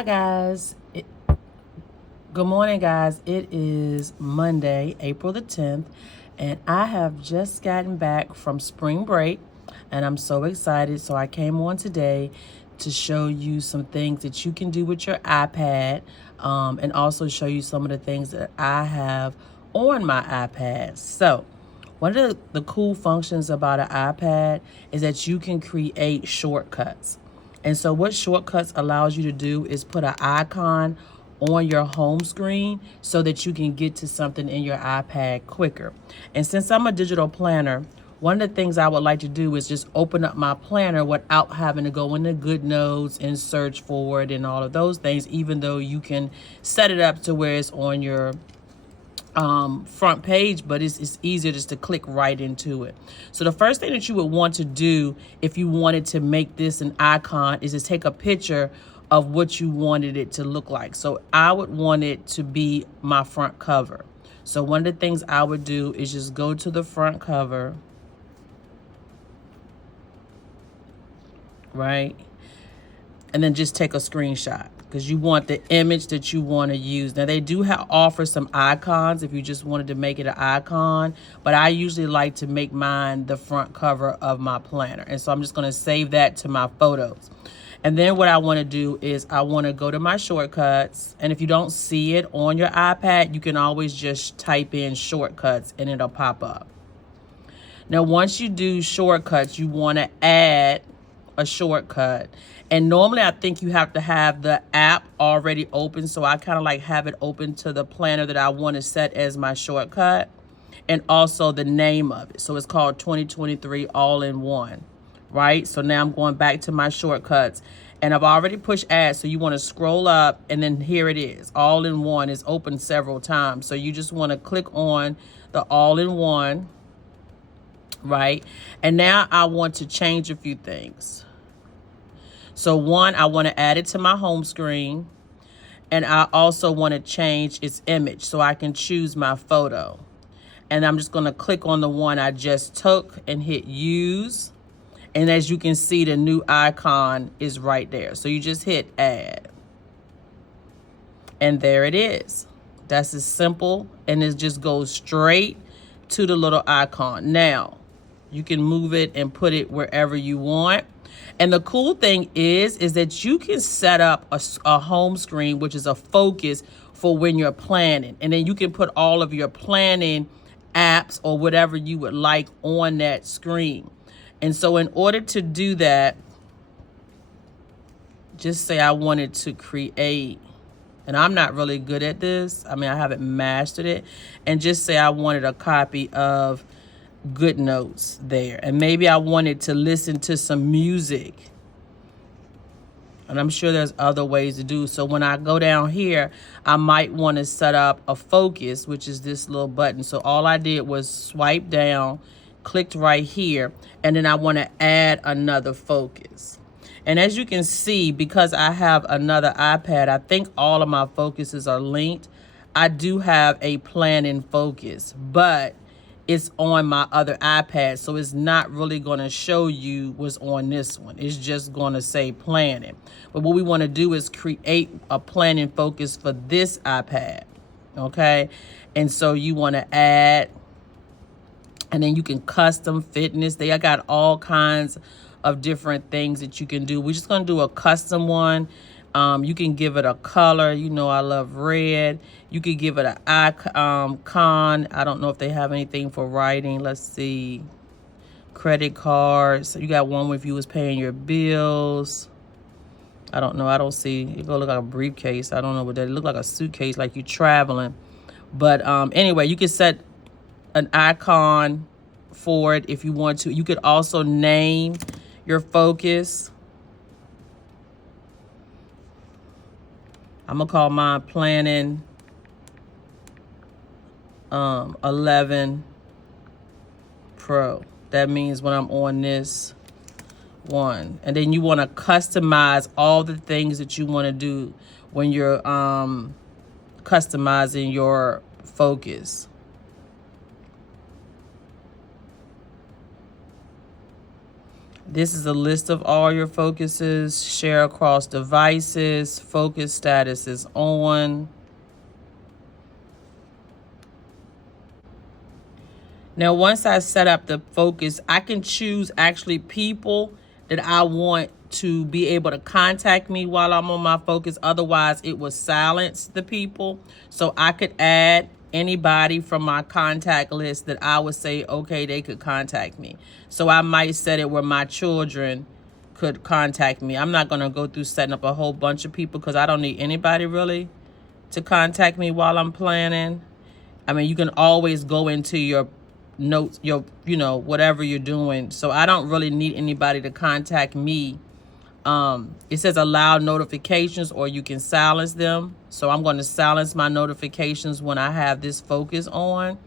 Hi guys. Good morning guys. It is Monday, April the 10th, and I have just gotten back from spring break and I'm so excited. So I came on today to show you some things that you can do with your iPad and also show you some of the things that I have on my iPad. So one of the cool functions about an iPad is that you can create shortcuts. And so what shortcuts allows you to do is put an icon on your home screen so that you can get to something in your iPad quicker. And since I'm a digital planner, one of the things I would like to do is just open up my planner without having to go into GoodNotes and search for it and all of those things, even though you can set it up to where it's on your front page, but it's easier just to click right into it. So the first thing that you would want to do if you wanted to make this an icon is to take a picture of what you wanted it to look like. So I would want it to be my front cover. So one of the things I would do is just go to the front cover, right? And then just take a screenshot because you want the image that you want to use. Now they do offer some icons if you just wanted to make it an icon, but I usually like to make mine the front cover of my planner. And so I'm just going to save that to my photos. And then what I want to do is I want to go to my shortcuts. And if you don't see it on your iPad, you can always just type in shortcuts and it'll pop up. Now, once you do shortcuts, you want to add a shortcut. And normally I think you have to have the app already open. So I kind of like have it open to the planner that I want to set as my shortcut and also the name of it. So it's called 2023 All-in-One, right? So now I'm going back to my shortcuts and I've already pushed add. So you want to scroll up and then here it is. All-in-One is open several times. So you just want to click on the All-in-One, right? And now I want to change a few things. So one, I want to add it to my home screen. And I also want to change its image so I can choose my photo. And I'm just going to click on the one I just took and hit use. And as you can see, the new icon is right there. So you just hit add. And there it is. That's as simple. And it just goes straight to the little icon. Now, you can move it and put it wherever you want. And the cool thing is that you can set up a home screen, which is a focus for when you're planning. And then you can put all of your planning apps or whatever you would like on that screen. And so in order to do that, just say I wanted to create, and I'm not really good at this. I mean, I haven't mastered it. And just say I wanted a copy of GoodNotes there, and maybe I wanted to listen to some music, and I'm sure there's other ways to do. So when I go down here, I might want to set up a focus, which is this little button. So all I did was swipe down, clicked right here, and then I want to add another focus. And as you can see, because I have another iPad, I think all of my focuses are linked. I do have a planning focus, but it's on my other iPad, so it's not really going to show you what's on this one. It's just going to say planning. But what we want to do is create a planning focus for this iPad, okay? And so you want to add, and then you can custom fitness. They got all kinds of different things that you can do. We're just going to do a custom one. You can give it a color. You know I love red. You could give it an icon. I don't know if they have anything for writing. Let's see. Credit cards. So you got one if you was paying your bills. I don't know. I don't see. It go look like a briefcase. I don't know what that. It look like a suitcase, like you're traveling. But anyway, you can set an icon for it if you want to. You could also name your focus. I'm gonna call mine planning 11 Pro. That means when I'm on this one. And then you want to customize all the things that you want to do when you're customizing your focus. This is a list of all your focuses. Share across devices. Focus status is on. Now, once I set up the focus, I can choose actually people that I want to be able to contact me while I'm on my focus. Otherwise, it will silence the people. So I could add anybody from my contact list that I would say, okay, they could contact me. So I might set it where my children could contact me. I'm not going to go through setting up a whole bunch of people because I don't need anybody really to contact me while I'm planning. I mean, you can always go into your notes, your, whatever you're doing. So I don't really need anybody to contact me. It says allow notifications or you can silence them. So I'm going to silence my notifications when I have this focus on,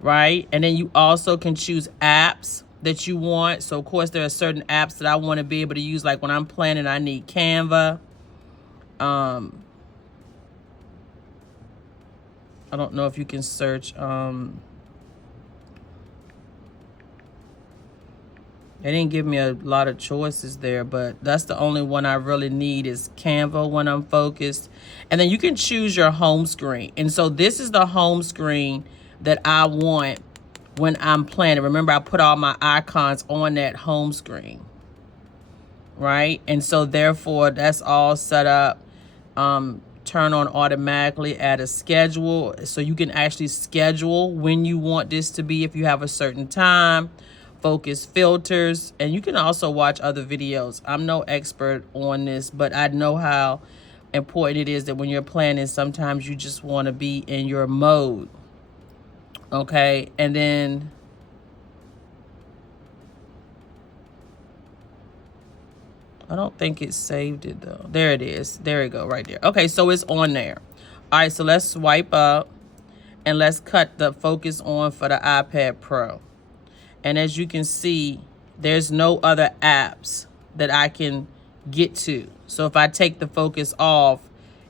right? And then you also can choose apps that you want. So of course there are certain apps that I want to be able to use. Like when I'm planning, I need Canva. I don't know if you can search. They didn't give me a lot of choices there, but that's the only one I really need is Canva when I'm focused. And then you can choose your home screen. And so this is the home screen that I want when I'm planning. Remember, I put all my icons on that home screen, right? And so therefore, that's all set up. Turn on automatically, add a schedule. So you can actually schedule when you want this to be if you have a certain time. Focus filters, and you can also watch other videos. I'm no expert on this, but I know how important it is that when you're planning, sometimes you just want to be in your mode. Okay, and then I don't think it saved it though. There it is. There we go, right there. Okay, so it's on there. All right, so let's swipe up and let's cut the focus on for the iPad Pro. And as you can see, there's no other apps that I can get to. So if I take the focus off,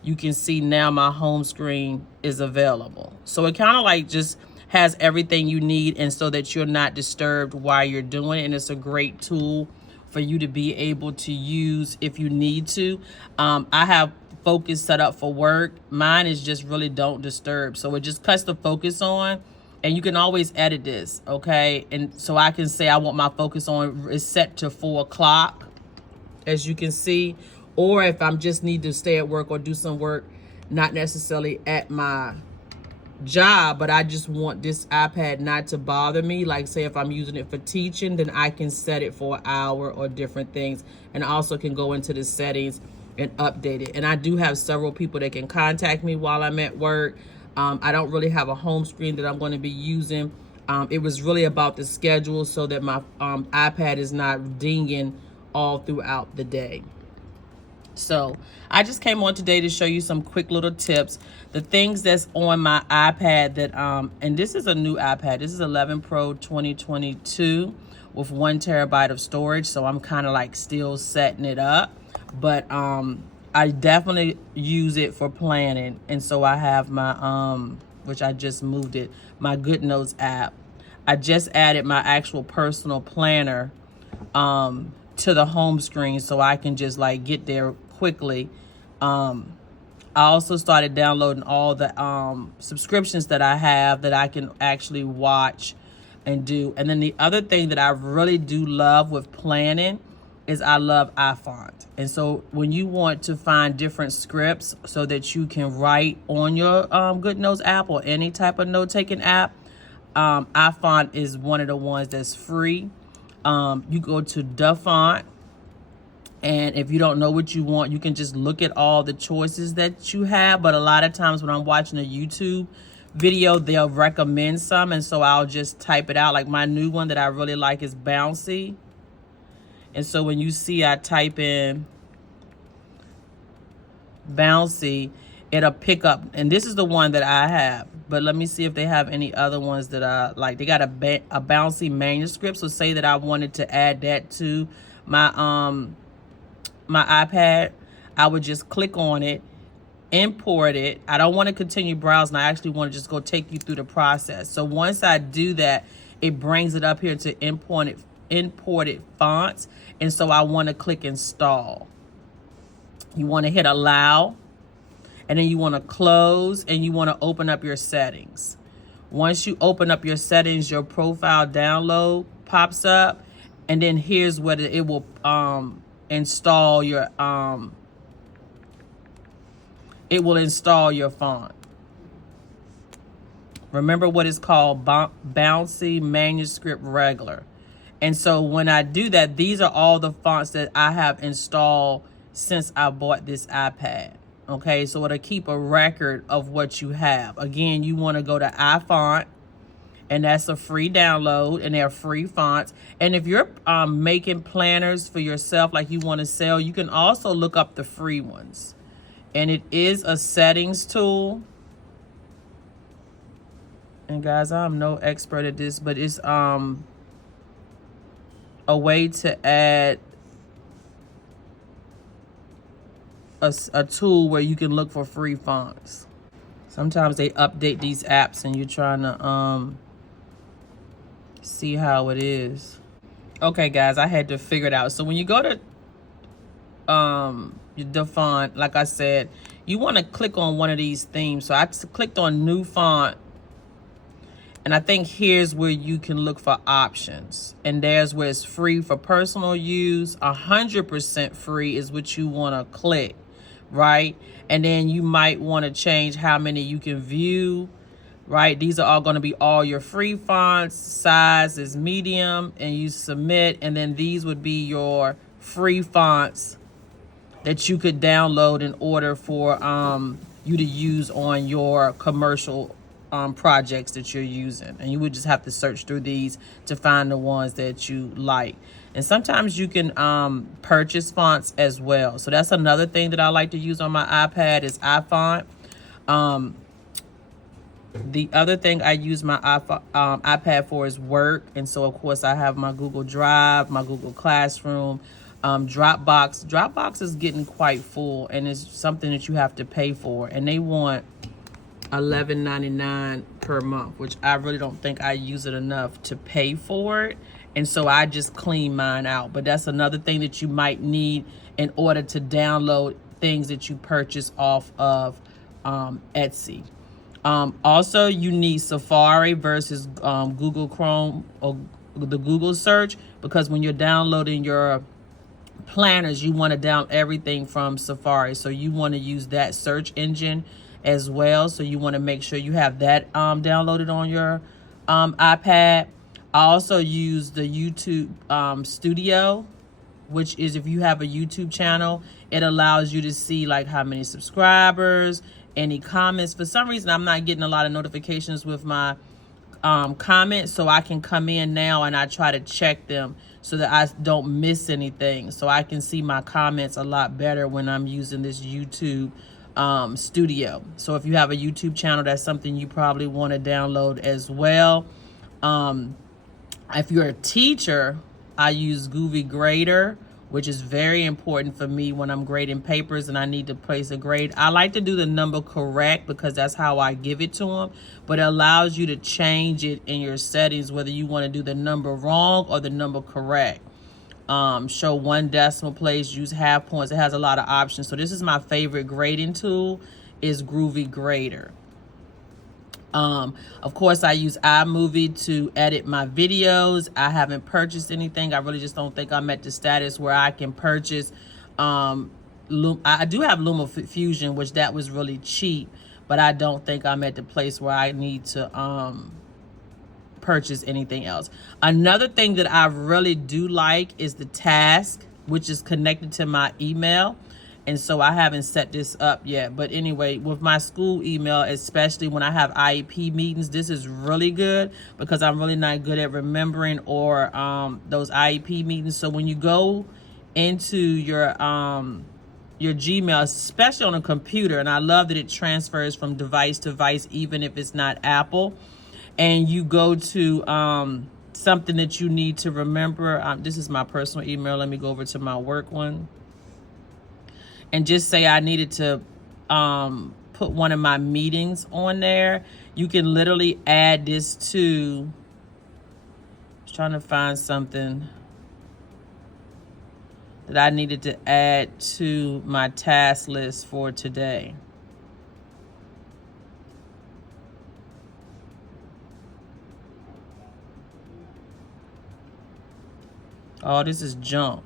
you can see now my home screen is available. So it kind of like just has everything you need, and so that you're not disturbed while you're doing it. And it's a great tool for you to be able to use if you need to. I have focus set up for work. Mine is just really don't disturb. So it just cuts the focus on. And you can always edit this, okay? And so I can say I want my focus on is set to 4 o'clock, as you can see. Or if I'm just need to stay at work or do some work, not necessarily at my job, but I just want this iPad not to bother me. Like say if I'm using it for teaching, then I can set it for an hour or different things. And I also can go into the settings and update it. And I do have several people that can contact me while I'm at work. I don't really have a home screen that I'm going to be using. It was really about the schedule so that my iPad is not dinging all throughout the day. So I just came on today to show you some quick little tips. The things that's on my iPad that, and this is a new iPad. This is 11 Pro 2022 with 1 terabyte of storage. So I'm kind of like still setting it up. But I definitely use it for planning. And so I have my, which I just moved it, my Good Notes app. I just added my actual personal planner to the home screen so I can just like get there quickly. I also started downloading all the subscriptions that I have that I can actually watch and do. And then the other thing that I really do love with planning is I love iFont. And so when you want to find different scripts so that you can write on your Good Notes app or any type of note-taking app, iFont is one of the ones that's free. You go to the font, and if you don't know what you want, you can just look at all the choices that you have. But a lot of times when I'm watching a YouTube video, they'll recommend some, and so I'll just type it out. Like my new one that I really like is Bouncy. And so when you see I type in Bouncy, it'll pick up. And this is the one that I have. But let me see if they have any other ones that I like. They got a Bouncy manuscript. So say that I wanted to add that to my my iPad. I would just click on it, import it. I don't want to continue browsing. I actually want to just go take you through the process. So once I do that, it brings it up here to imported fonts. And so I want to click install. You want to hit allow, and then you want to close, and you want to open up your settings. Once you open up your settings, your profile download pops up, and then here's what it will install your it will install your font. Remember what it's called, Bouncy Manuscript Regular. And so when I do that, these are all the fonts that I have installed since I bought this iPad. Okay, so it'll keep a record of what you have. Again, you want to go to iFont, and that's a free download, and they're free fonts. And if you're making planners for yourself, like you want to sell, you can also look up the free ones. And it is a settings tool. And guys, I'm no expert at this, but it's a way to add a tool where you can look for free fonts. Sometimes they update these apps and you're trying to see how it is. Okay guys, I had to figure it out. So when you go to the font, like I said, you want to click on one of these themes. So I clicked on new font, and I think here's where you can look for options. And there's where it's free for personal use. 100% free is what you want to click, right? And then you might want to change how many you can view, right? These are all going to be all your free fonts. Size is medium, and you submit. And then these would be your free fonts that you could download in order for you to use on your commercial projects that you're using. And you would just have to search through these to find the ones that you like. And sometimes you can purchase fonts as well. So that's another thing that I like to use on my iPad is iFont. The other thing I use my iPad for is work. And so, of course, I have my Google Drive, my Google Classroom, Dropbox. Dropbox is getting quite full, and it's something that you have to pay for. And they want $11.99 per month, which I really don't think I use it enough to pay for it. And so I just clean mine out. But that's another thing that you might need in order to download things that you purchase off of Etsy. Also, you need Safari versus Google Chrome or the Google search, because when you're downloading your planners, you want to download everything from Safari. So you want to use that search engine as well. So you want to make sure you have that downloaded on your iPad. I also use the YouTube Studio, which is if you have a YouTube channel, it allows you to see like how many subscribers, any comments. For some reason, I'm not getting a lot of notifications with my comments, so I can come in now and I try to check them so that I don't miss anything. So I can see my comments a lot better when I'm using this YouTube Studio. So if you have a YouTube channel, that's something you probably want to download as well. If you're a teacher, I use Groovy Grader, which is very important for me when I'm grading papers and I need to place a grade. I like to do the number correct because that's how I give it to them, but it allows you to change it in your settings, whether you want to do the number wrong or the number correct. Show one decimal place, use half points. It has a lot of options. So this is my favorite grading tool, is Groovy Grader. Of course, I use iMovie to edit my videos. I haven't purchased anything. I really just don't think I'm at the status where I can purchase. I do have LumaFusion, which that was really cheap, but I don't think I'm at the place where I need to purchase anything else. Another thing that I really do like is the task, which is connected to my email. And so I haven't set this up yet. But anyway, with my school email, especially when I have IEP meetings, this is really good because I'm really not good at remembering or those IEP meetings. So when you go into your Gmail, especially on a computer, and I love that it transfers from device to device, even if it's not Apple, and you go to something that you need to remember. This is my personal email. Let me go over to my work one. And just say I needed to put one of my meetings on there. You can literally add this to, I was trying to find something. that I needed to add to my task list for today. Oh, this is junk.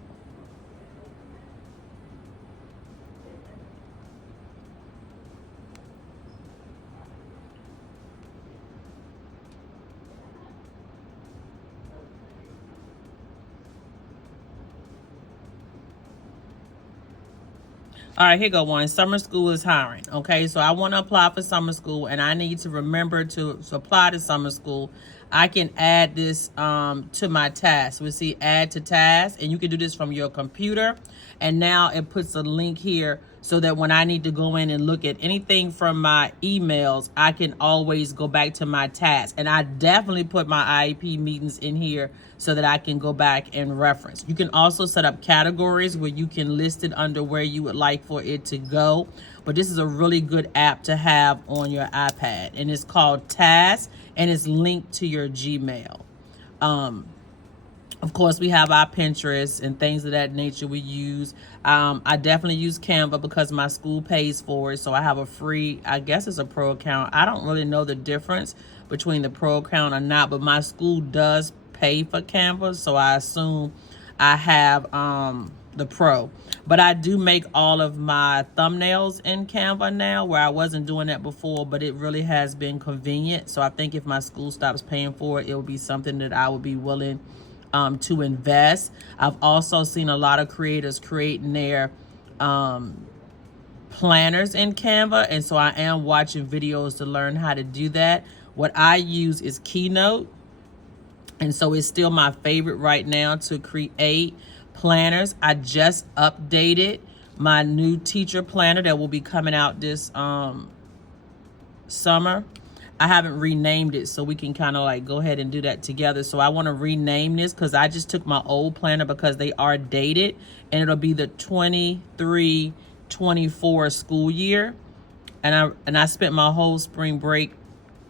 All right, here go one. Summer school is hiring. Okay, so I want to apply for summer school, and I need to remember to apply to summer school. I can add this to my task. We see add to task, and you can do this from your computer. And now it puts a link here so that when I need to go in and look at anything from my emails, I can always go back to my task. And I definitely put my IEP meetings in here so that I can go back and reference. You can also set up categories where you can list it under where you would like for it to go. But this is a really good app to have on your iPad, and it's called Task, and it's linked to your Gmail. Of course, we have our Pinterest and things of that nature we use. I definitely use Canva because my school pays for it. So I have a free, I guess it's a pro account. I don't really know the difference between the pro account or not, but my school does pay for Canva. So I assume I have the pro. But I do make all of my thumbnails in Canva now, where I wasn't doing that before, but it really has been convenient. So I think if my school stops paying for it, it will be something that I would be willing to invest. I've also seen a lot of creators creating their planners in Canva, and so I am watching videos to learn how to do that. What I use is Keynote, and so it's still my favorite right now to create planners. I just updated my new teacher planner that will be coming out this summer. I haven't renamed it, so we can kind of like go ahead and do that together. So I want to rename this because I just took my old planner because they are dated, and it'll be the 23-24 school year. And I spent my whole spring break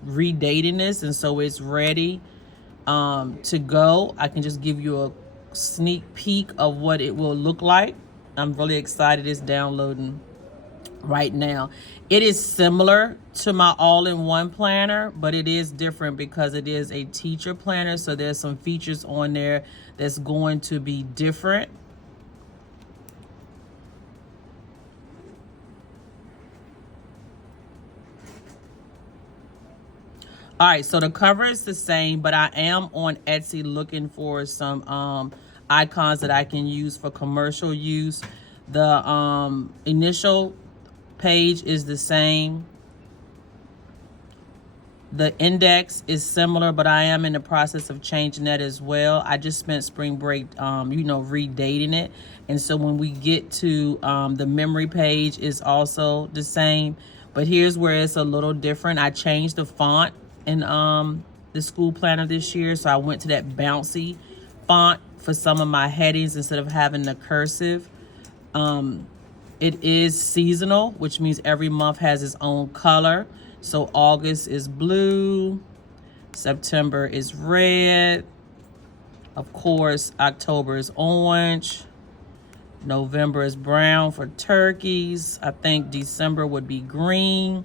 redating this, and so it's ready to go. I can just give you a sneak peek of what it will look like. I'm really excited. It's downloading right now. It is similar to my all-in-one planner, but it is different because it is a teacher planner. So there's some features on there that's going to be different. All right, so the cover is the same, but I am on Etsy looking for some icons that I can use for commercial use. The initial page is the same. The index is similar, but I am in the process of changing that as well. I just spent spring break, redating it. And so when we get to the memory page is also the same. But here's where it's a little different. I changed the font in the school planner this year. So I went to that bouncy font for some of my headings instead of having the cursive. It is seasonal, which means every month has its own color. So August is blue, September is red, of course, October is orange, November is brown for turkeys. I think December would be green.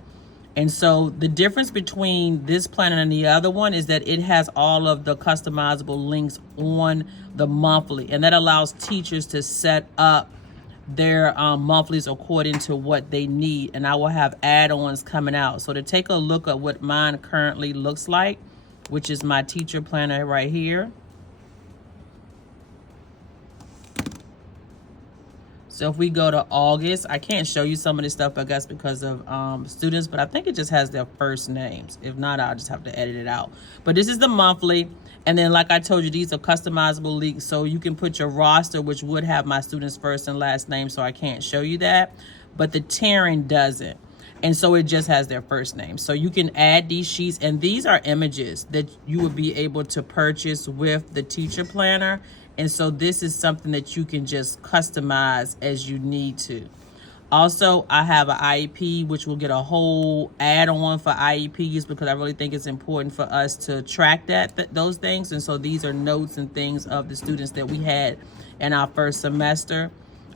And so the difference between this planner and the other one is that it has all of the customizable links on the monthly, and that allows teachers to set up their monthlies according to what they need. And I will have add-ons coming out. So to take a look at what mine currently looks like, which is my teacher planner right here. So if we go to August, I can't show you some of this stuff, I guess, because of students, but I think it just has their first names. If not, I'll just have to edit it out. But this is the monthly. And then, like I told you, these are customizable links. So you can put your roster, which would have my students' first and last name, so I can't show you that. But the tearing doesn't. And so it just has their first name. So you can add these sheets, and these are images that you would be able to purchase with the teacher planner. And so this is something that you can just customize as you need to. Also, I have an IEP, which will get a whole add-on for IEPs because I really think it's important for us to track those things. And so these are notes and things of the students that we had in our first semester.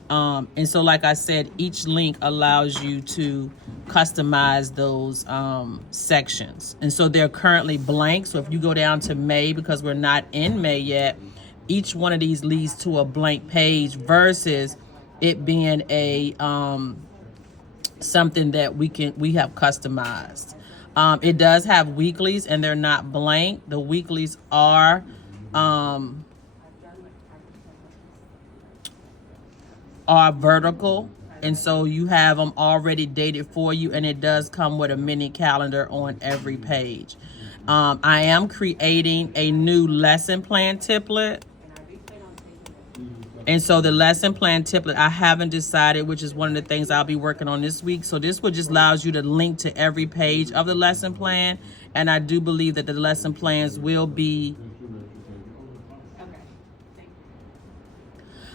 And so, like I said, each link allows you to customize those sections. And so they're currently blank. So if you go down to May, because we're not in May yet, each one of these leads to a blank page versus it being a something that we have customized. It does have weeklies and they're not blank. The weeklies are vertical, and so you have them already dated for you, and it does come with a mini calendar on every page. I am creating a new lesson plan template. And so the lesson plan template, I haven't decided, which is one of the things I'll be working on this week. So this would just allows you to link to every page of the lesson plan. And I do believe that the lesson plans will be,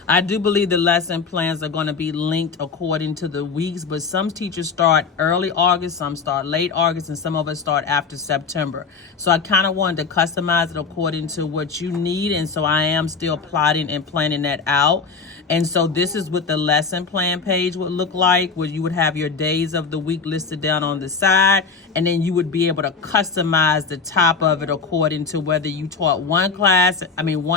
I do believe the lesson plans are going to be linked according to the weeks, but some teachers start early August, some start late August, and some of us start after September. So I kind of wanted to customize it according to what you need, and so I am still plotting and planning that out. And so this is what the lesson plan page would look like, where you would have your days of the week listed down on the side, and then you would be able to customize the top of it according to whether you taught one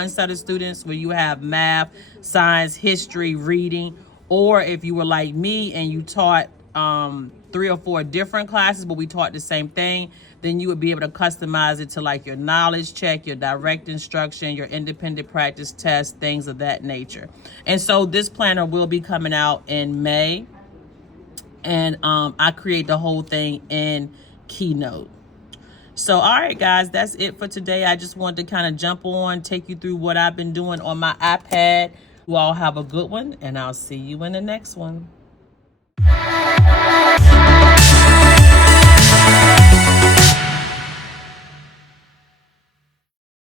set of students where you have math, science, history, reading, or if you were like me and you taught 3 or 4 different classes, but we taught the same thing, then you would be able to customize it to like your knowledge check, your direct instruction, your independent practice test, things of that nature. And so this planner will be coming out in May, and I create the whole thing in Keynote. So, all right, guys, that's it for today. I just wanted to kind of jump on, take you through what I've been doing on my iPad. You all have a good one, and I'll see you in the next one.